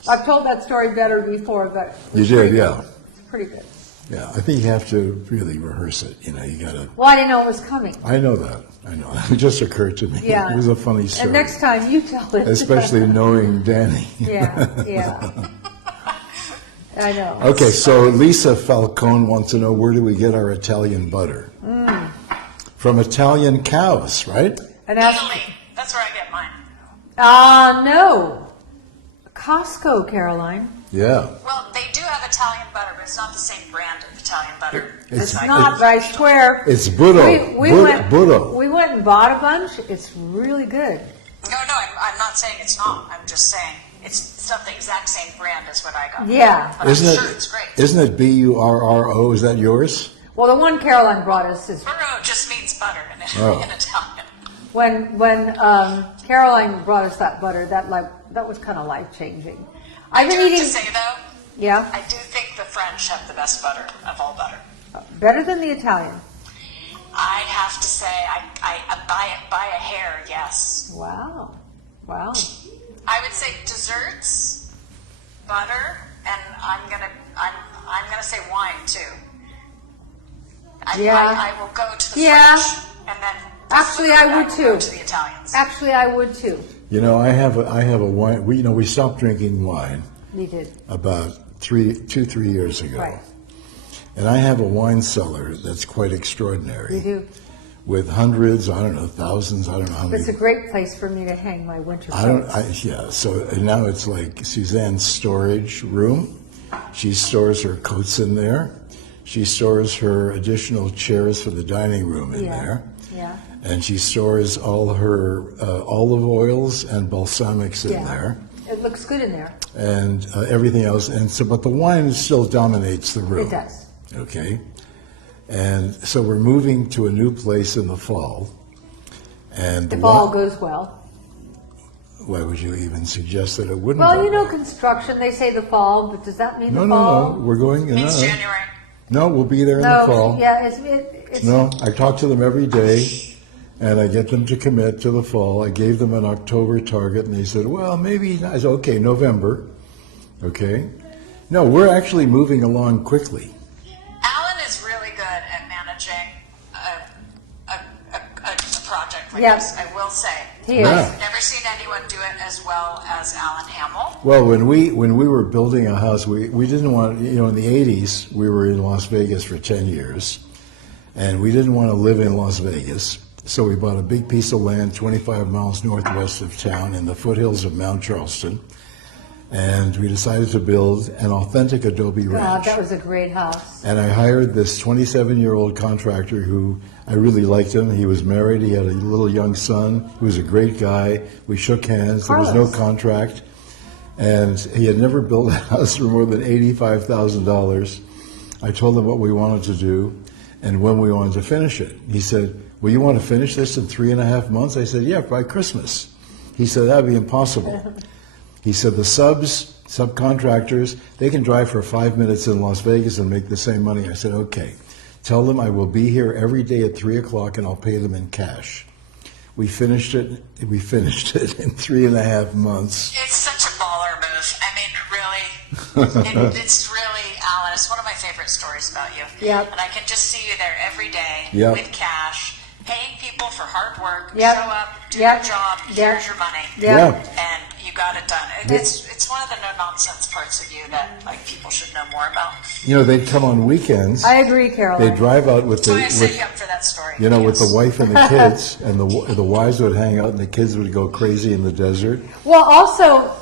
I've told that story better before, but You did, yeah. it's pretty good. Yeah, I think you have to really rehearse it. You know, you got to. Well, I didn't know it was coming. I know that. It just occurred to me. Yeah. It was a funny story. And next time you tell it. Especially knowing Danny. Yeah. I know. Okay, so Lisa Falcone wants to know, where do we get our Italian butter? From Italian cows, right? And that's, Italy. That's where I get mine. no. Costco, Caroline. Yeah. Well, they do have Italian butter, but it's not the same brand of Italian butter. It's as I Not, get. I swear. It's Budo. We Budo. went and bought a bunch. It's really good. No, I'm not saying it's not. I'm just saying it's not the exact same brand as what I got. Yeah. But Isn't I'm it? sure it's great. Isn't it Burro? Is that yours? Well, the one Caroline brought us is Burro just means butter in Oh. in Italian. when Caroline brought us that butter. That was kind of life changing. I've I been do have eating. to say though, Yeah, I do think the French have the best butter of all butter. better than the Italian. I have to say, I by a hair, yes. Wow. I would say desserts, butter, and I'm gonna say wine too. Yeah. I will go to the Yeah. French, and then Actually, I would will too. go to the Italians. Actually, I would too. You know, I have a wine. We stopped drinking wine We did. about 3 years ago. Right. And I have a wine cellar that's quite extraordinary. We do. With hundreds, I don't know, thousands, I don't know how many. It's a great place for me to hang my winter coats. Yeah, so and now it's like Suzanne's storage room. She stores her coats in there. She stores her additional chairs for the dining room in there. Yeah. And she stores all her olive oils and balsamics in Yeah. there. It looks good in there. And everything else. And so, but the wine still dominates the room. It does. Okay. And so we're moving to a new place in the fall. And If all goes well. why would you even suggest that it wouldn't? Well, go you know, well? construction, they say the fall, but does that mean No, the no, fall? no. We're going. It's No, January. no, we'll be there in the fall. No, yeah, it's No, I talk to them every day, and I get them to commit to the fall. I gave them an October target, and they said, well, maybe not. I said, okay, November. Okay. No, we're actually moving along quickly. Alan is really good at managing a project like Yeah. this, I will say. He is. Yeah. I've never seen anyone do it as well as Alan Hamill. Well, when we were building a house, we didn't want, in the 80s, we were in Las Vegas for 10 years, and we didn't want to live in Las Vegas. So we bought a big piece of land 25 miles northwest of town in the foothills of Mount Charleston, and we decided to build an authentic adobe God, ranch. that was a great house. And I hired this 27-year-old contractor who I really liked him. He was married. He had a little young son. He was a great guy. We shook hands. There was no Carlos. contract. And he had never built a house for more than $85,000. I told him what we wanted to do and when we wanted to finish it. He said, well, you want to finish this in 3.5 months? I said, yeah, by Christmas. He said, that'd be impossible. He said, the subcontractors, they can drive for 5 minutes in Las Vegas and make the same money. I said, okay. Tell them I will be here every day at 3 o'clock and I'll pay them in cash. We finished it in 3.5 months. It's such a baller move. I mean, really, it's really, Alan, it's one of my favorite stories about you. Yep. And I can just see you there every day Yep. with cash, paying people for hard work, Yep. show up, do Yep. your job, Yep. here's your money. Yeah. And you got it done. It's one of the no-nonsense parts of you that people should know more about. They'd come on weekends. I agree, Caroline. They'd drive out with So I set you with up for that story. with the Yes. wife and the kids, and the wives would hang out and the kids would go crazy in the desert. Well, also,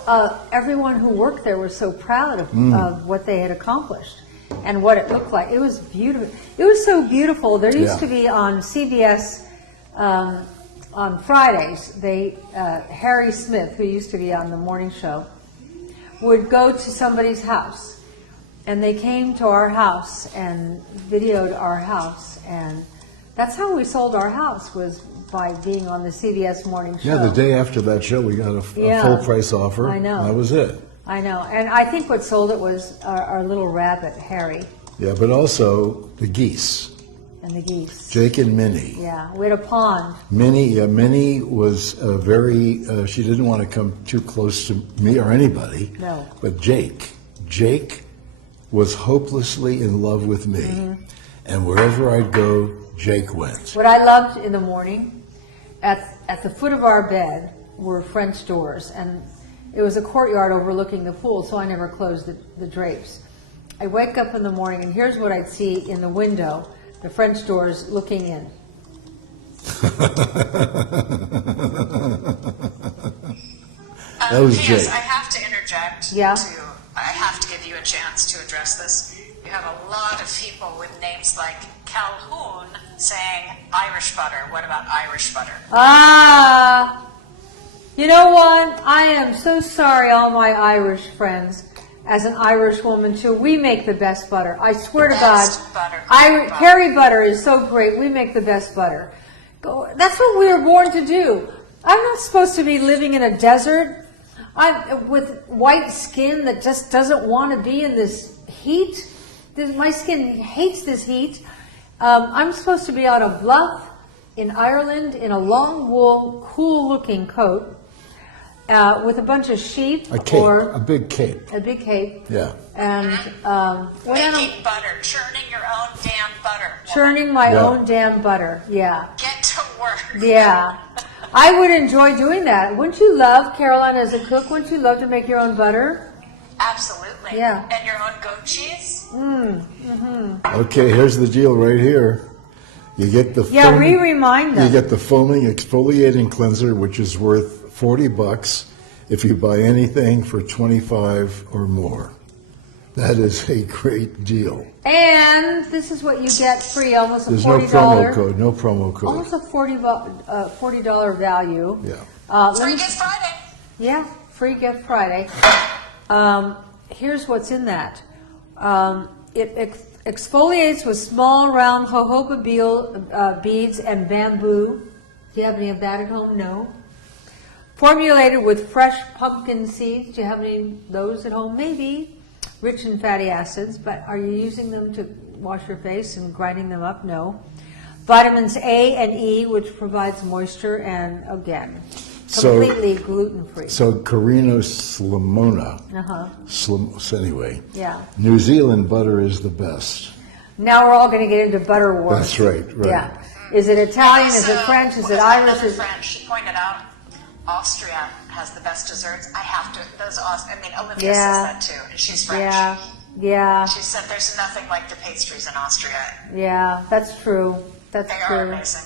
everyone who worked there was so proud of what they had accomplished and what it looked like. It was beautiful. It was so beautiful. There used Yeah. to be on CBS on Fridays, Harry Smith, who used to be on the morning show, would go to somebody's house, and they came to our house and videoed our house, and that's how we sold our house, was by being on the CBS morning show. Yeah, the day after that show, we got a Yeah. full price offer. I know. That was it. I know, and I think what sold it was our little rabbit, Harry, Yeah, but also the geese, and the geese. Jake and Minnie. Yeah, we had a pond. Minnie was she didn't want to come too close to me or anybody. No. But Jake was hopelessly in love with me. Mm-hmm. And wherever I'd go, Jake went. What I loved in the morning, at the foot of our bed were French doors, and it was a courtyard overlooking the pool, so I never closed the drapes. I'd wake up in the morning, and here's what I'd see in the window, the French doors looking in. That was P.S. Jake. I have to interject. Yeah. I have to give you a chance to address this. You have a lot of people with names like Calhoun saying Irish butter. What about Irish butter? Ah! You know what? I am so sorry, all my Irish friends. As an Irish woman, too, we make the best butter. I swear to God. Best butter. Kerry butter is so great. We make the best butter. That's what we were born to do. I'm not supposed to be living in a desert with white skin that just doesn't want to be in this heat. My skin hates this heat. I'm supposed to be on a bluff in Ireland in a long wool, cool-looking coat with a bunch of sheep A cape, or a big cape. a big cape. Yeah. And Making butter, churning your own damn butter. churning my Yeah. own damn butter. Yeah. Get to work. Yeah. I would enjoy doing that. Wouldn't you love, Caroline, as a cook, wouldn't you love to make your own butter? Absolutely. Yeah. And your own goat cheese? Okay, here's the deal right here. You get the Yeah, remind them. You get the foaming exfoliating cleanser, which is worth $40 if you buy anything for $25 or more. That is a great deal. And this is what you get free, almost a There's no $40. promo code. No promo code. Almost a $40 value. Yeah. Let Free me- Gift Friday. Yeah, free gift Friday. Here's what's in that. It exfoliates with small round jojoba beads and bamboo. Do you have any of that at home? No. Formulated with fresh pumpkin seeds. Do you have any of those at home? Maybe. Rich in fatty acids, but are you using them to wash your face and grinding them up? No. Vitamins A and E, which provides moisture, and again, So- completely gluten-free. So Carino Slimona. Uh-huh. Anyway. Yeah. New Zealand butter is the best. Now we're all going to get into butter wars. That's right. Right. Yeah. Is it Italian? Is it French? Is it Irish? Another Is French. She pointed out Austria has the best desserts. I have to. Olivia Yeah. says that too, and she's French. Yeah. Yeah. She said there's nothing like the pastries in Austria. Yeah. That's true. That's They true. are amazing.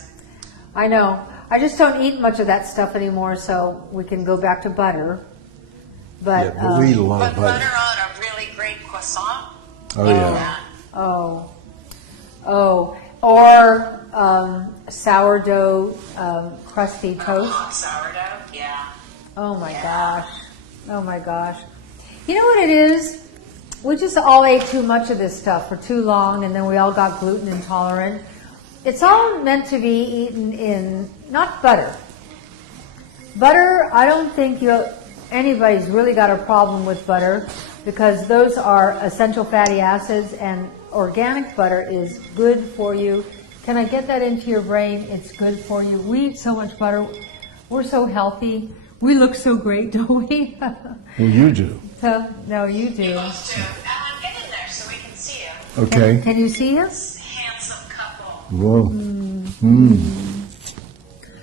I know. I just don't eat much of that stuff anymore, so we can go back to butter. But Yeah, but we eat a lot But of butter. butter on a really great croissant. Oh, yeah. that. or sourdough crusty toast. Hot sourdough. Yeah. Oh my Yeah. gosh. Oh my gosh. You know what it is? We just all ate too much of this stuff for too long, and then we all got gluten intolerant. It's all meant to be eaten in, not butter. Butter, I don't think anybody's really got a problem with butter, because those are essential fatty acids, and organic butter is good for you. Can I get that into your brain? It's good for you. We eat so much butter. We're so healthy. We look so great, don't we? Well, you do. No, you do. Ellen, get in there so we can see you. Okay. Can you see us? This handsome couple. Whoa.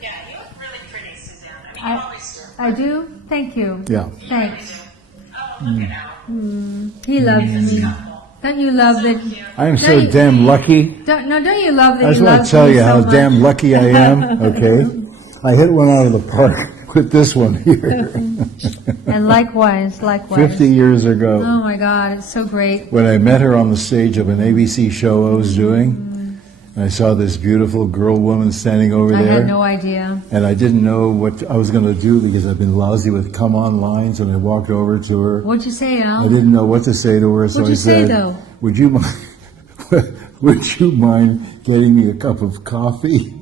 Yeah, you look really pretty, Suzanne. I mean, you always do. I do? Thank you. Yeah. Thanks. Oh, look at Al. He loves me. Don't you love that? I am so Don't you- damn lucky. Don't you love that I just he want loves to tell me you so how much? damn lucky I am. Okay. I hit one out of the park with this one here And likewise. 50 years ago Oh my God, it's so great. when I met her on the stage of an ABC show I was doing. and I saw this beautiful girl woman standing over I there. had no idea. And I didn't know what I was going to do because I've been lousy with come on lines, and I walked over to her. What'd you say, Al? I didn't know what to say to her, so What'd I you say, said, though? "Would you mind? Would you mind getting me a cup of coffee?"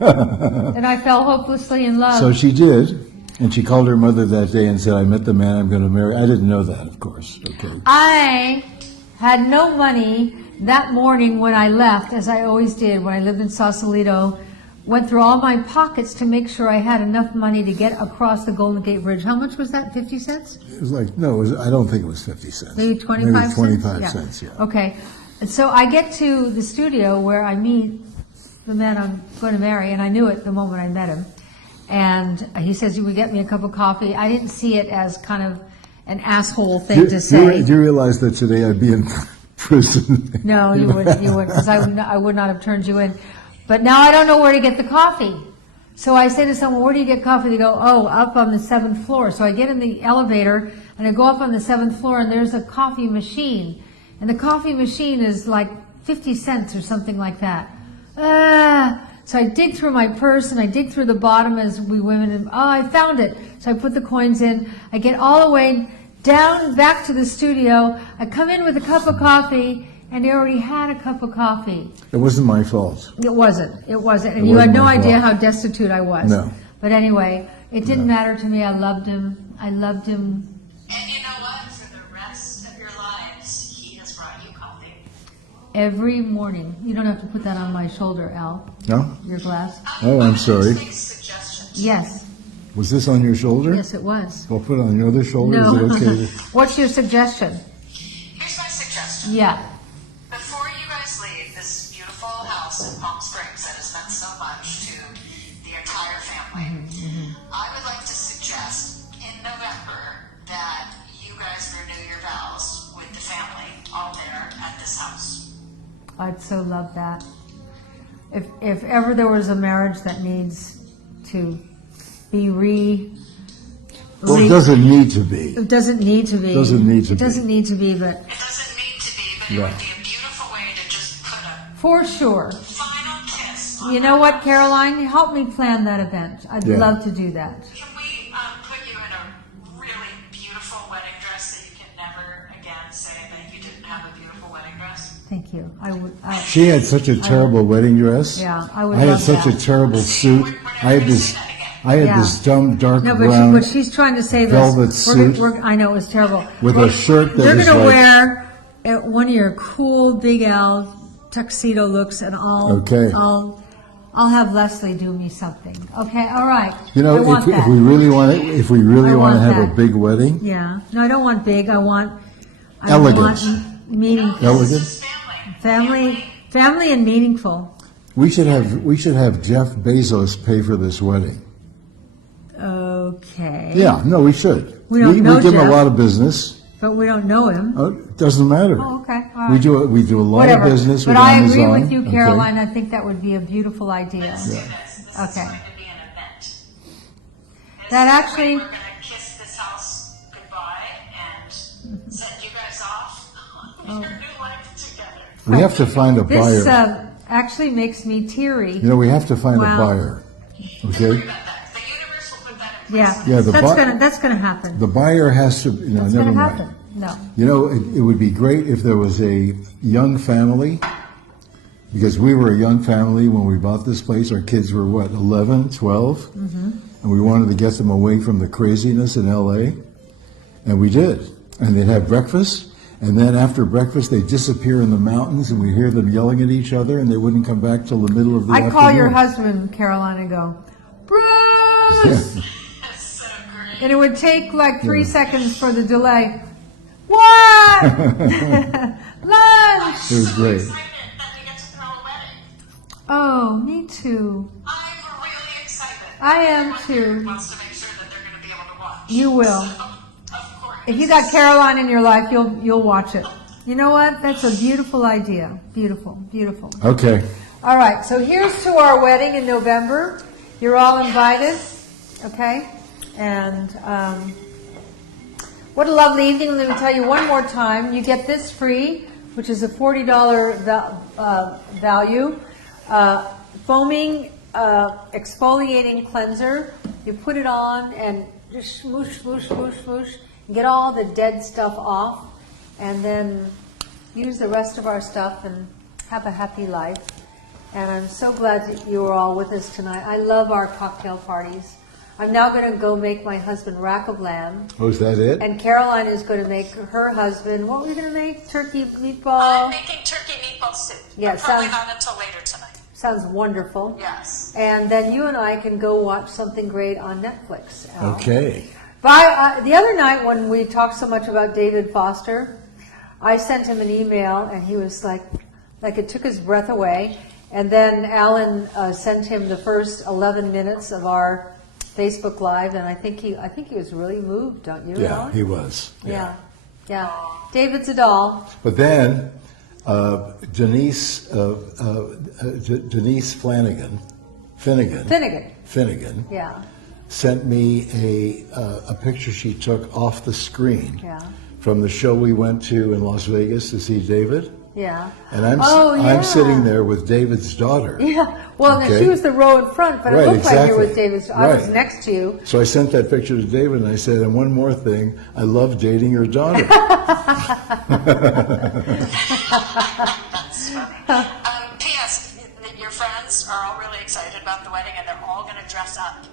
And I fell hopelessly in love. So she did, and she called her mother that day and said, "I met the man I'm going to marry." I didn't know that, of course. Okay. I had no money that morning when I left, as I always did when I lived in Sausalito. Went through all my pockets to make sure I had enough money to get across the Golden Gate Bridge. How much was that? 50 cents? It was like no, I don't think it was 50 cents. Maybe 25 Maybe cents? 25 cents. Yeah. Okay. And so I get to the studio where I meet the man I'm going to marry, and I knew it the moment I met him. And he says, "You would get me a cup of coffee." I didn't see it as kind of an asshole thing to say. Do you realize that today I'd be in prison? No, you wouldn't, because I would not have turned you in. But now I don't know where to get the coffee. So I say to someone, "Where do you get coffee?" They go, "Oh, up on the 7th floor." So I get in the elevator and I go up on the 7th floor, and there's a coffee machine. And the coffee machine is like 50 cents or something like that. So I dig through my purse and I dig through the bottom as we women, and I found it. So I put the coins in. I get all the way down back to the studio. I come in with a cup of coffee, and they already had a cup of coffee. It wasn't my fault. It wasn't. And It you had wasn't no my idea fault. how destitute I was. No. But anyway, it didn't No. matter to me. I loved him. And you know what? For the rest of your lives, he has brought you coffee. Every morning. You don't have to put that on my shoulder, Al, No? your glass. Oh, I'm sorry. Make suggestions. Yes. Was this on your shoulder? Yes, it was. Well, put it on your other shoulder. No. Is it okay? What's your suggestion? Here's my suggestion. Yeah. Before you guys leave this beautiful house in Palm Springs that has meant so much to the entire family, I would like to suggest in November that you guys renew your vows with the family all there at this house. I'd so love that. If ever there was a marriage that needs to be Well, it doesn't need to be. It doesn't need to be. Doesn't need to It be. doesn't need to be, but It doesn't need to be, but Yeah. it would be a beautiful way to just put a for sure. final kiss on You know what, Caroline? Help me plan that event. I'd Yeah. love to do that. Can we put you in a really beautiful wedding dress that you can never again say that you didn't have a beautiful wedding dress? Thank you. She had such a terrible wedding dress. Yeah, I would I had love such that. a terrible suit. I had this. I had Yeah. this dumb dark No, brown but she's trying to say this. velvet suit I know it was terrible. with a shirt that You're was going to like. wear one of your cool Big Al tuxedo looks, and Okay. I'll have Leslie do me something. Okay, all right. You I know, want if that. we really want to, if we really I want to want have that. a big wedding, Yeah. No, I don't want big. I want Elegant. meaningful. elegant, This is family. Family and meaningful. we should have Jeff Bezos pay for this wedding. Okay. Yeah, no, we should. We don't we know give him Jeff. a lot of business. But we don't know him. It doesn't matter. Oh, okay. All right. We do a lot Whatever. of business But with I Amazon. agree with you, okay? Caroline. I think that would be a beautiful idea. Let's do this. This is Okay. going to be an event. This That is the actually- way we're going to kiss this house goodbye and send you guys off on your new life together. We have to find a This buyer. actually makes me teary. You know, we have to find Wow. a buyer. Don't Okay? worry about that. The universe will put that in place. Yeah. Yeah, the That's gonna happen. The buyer has to. No, That's never gonna mind. happen. No. You know, it would be great if there was a young family, because we were a young family when we bought this place. Our kids were, what, 11, 12? And we wanted to get them away from the craziness in L.A., and we did. And they'd have breakfast, and then after breakfast, they'd disappear in the mountains, and we'd hear them yelling at each other, and they wouldn't come back till the middle of the I afternoon. call your husband, Caroline, and go, Bruce! That's so great. And it would take like 3 seconds for the delay. What? Lunch! It was So great. excited that we get to throw a wedding. Oh, me too. I'm really excited. I am Everyone here too. wants to make sure that they're going to be able to watch. You will. So, of course. If you got Caroline in your life, you'll watch it. You know what? That's a beautiful idea. Beautiful, beautiful. Okay. All right, so here's to our wedding in November. You're all invited, okay? And what a lovely evening. Let me tell you one more time. You get this free, which is a $40 value. Foaming exfoliating cleanser. You put it on and just smoosh, smoosh, smoosh, smoosh, and get all the dead stuff off, and then use the rest of our stuff and have a happy life. And I'm so glad that you are all with us tonight. I love our cocktail parties. I'm now going to go make my husband rack of lamb. Oh, is that it? And Caroline is going to make her husband, what were we going to make? Turkey meatball? I'm making turkey meatball soup. Yeah, but probably sounds- not until later tonight. Sounds wonderful. Yes. And then you and I can go watch something great on Netflix. Al. Okay. But the other night when we talked so much about David Foster, I sent him an email and he was like it took his breath away. And then Alan sent him the first 11 minutes of our Facebook Live, and I think he was really moved, don't you, Yeah, Alan? he was. Yeah. David's a doll. But then Denise Finnegan Yeah. sent me a picture she took off the screen Yeah. from the show we went to in Las Vegas to see David. Yeah. And I'm yeah. I'm sitting there with David's daughter. Yeah. Well, now Okay. she was the row in front, but Right, it looked like you were with exactly. David's. I was Right. next to you. So I sent that picture to David and I said, and one more thing, I love dating your daughter. That's funny. P.S. Your friends are all really excited about the wedding, and they're all going to dress up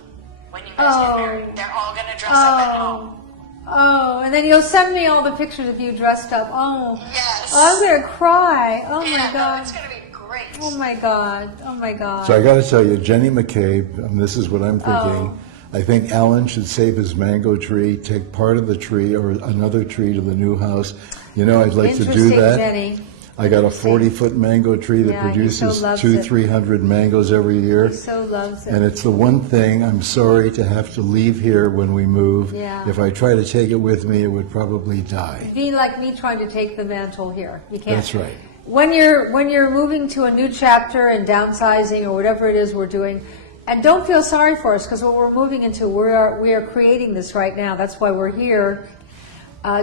when you guys get married. They're all going to dress up at home. Oh, and then you'll send me all the pictures of you dressed up. Oh, Yes. I'm going to cry. Oh Yeah, my no, God. it's going to be great. Oh my God. Oh my God. So I got to tell you, Jenny McCabe, and this is what I'm thinking. Oh. I think Alan should save his mango tree, take part of the tree or another tree to the new house. You know, I'd like to do Interesting, that. Jenny. I got a 40-foot mango tree that Yeah, he produces so loves 200-300 mangoes every year. He so loves it. And it's the one thing I'm sorry to have to leave here when we move. Yeah. If I try to take it with me, it would probably die. It'd be like me trying to take the mantle here. You can't. That's right. When you're moving to a new chapter and downsizing or whatever it is we're doing, and don't feel sorry for us because what we're moving into, we are creating this right now. That's why we're here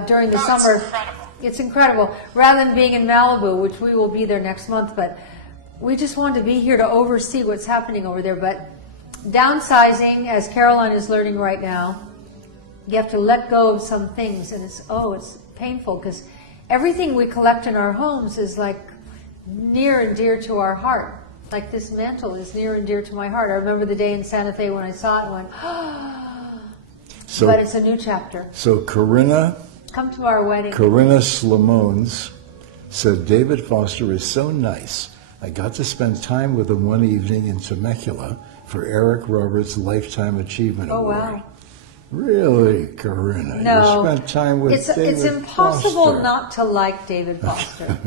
during the Oh, it's summer. incredible. It's incredible. Rather than being in Malibu, which we will be there next month, but we just wanted to be here to oversee what's happening over there. But downsizing, as Caroline is learning right now, you have to let go of some things, and it's painful because everything we collect in our homes is like near and dear to our heart. Like this mantle is near and dear to my heart. I remember the day in Santa Fe when I saw it and went, So, but it's a new chapter. so Corinna Come to our wedding. Slamones said, David Foster is so nice. I got to spend time with him one evening in Temecula for Eric Roberts' Lifetime Achievement Oh, Award. wow. Really, Corinna? No. You spent time with It's David impossible Foster. not to like David Foster.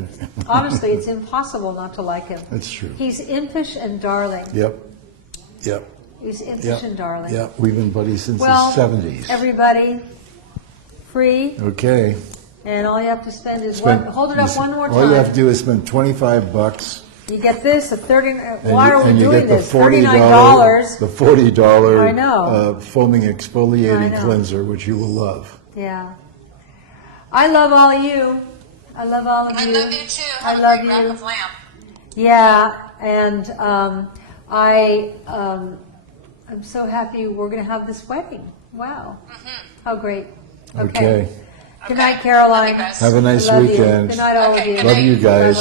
Honestly, it's impossible not to like him. That's true. He's impish and darling. Yep. He's impish Yep. and darling. Yep. We've been buddies since Well, the 70s. everybody, free, Okay. and all you have to spend is Spend- hold it up one more All you have to time. do is spend $25. You get this, a 30. And Why you, are we and you doing get the this? $40, $39. the $40 I know. foaming I exfoliating know. cleanser, which you will love. Yeah. I love all of you. I love all of I you. love you too. I Have a love great rack you. of lamb. Yeah, and I'm so happy we're going to have this wedding. Wow. How great. Okay. Good night, Caroline. Love you guys. Have a nice I love you. weekend. Good night, all Okay, of you. good Love you guys.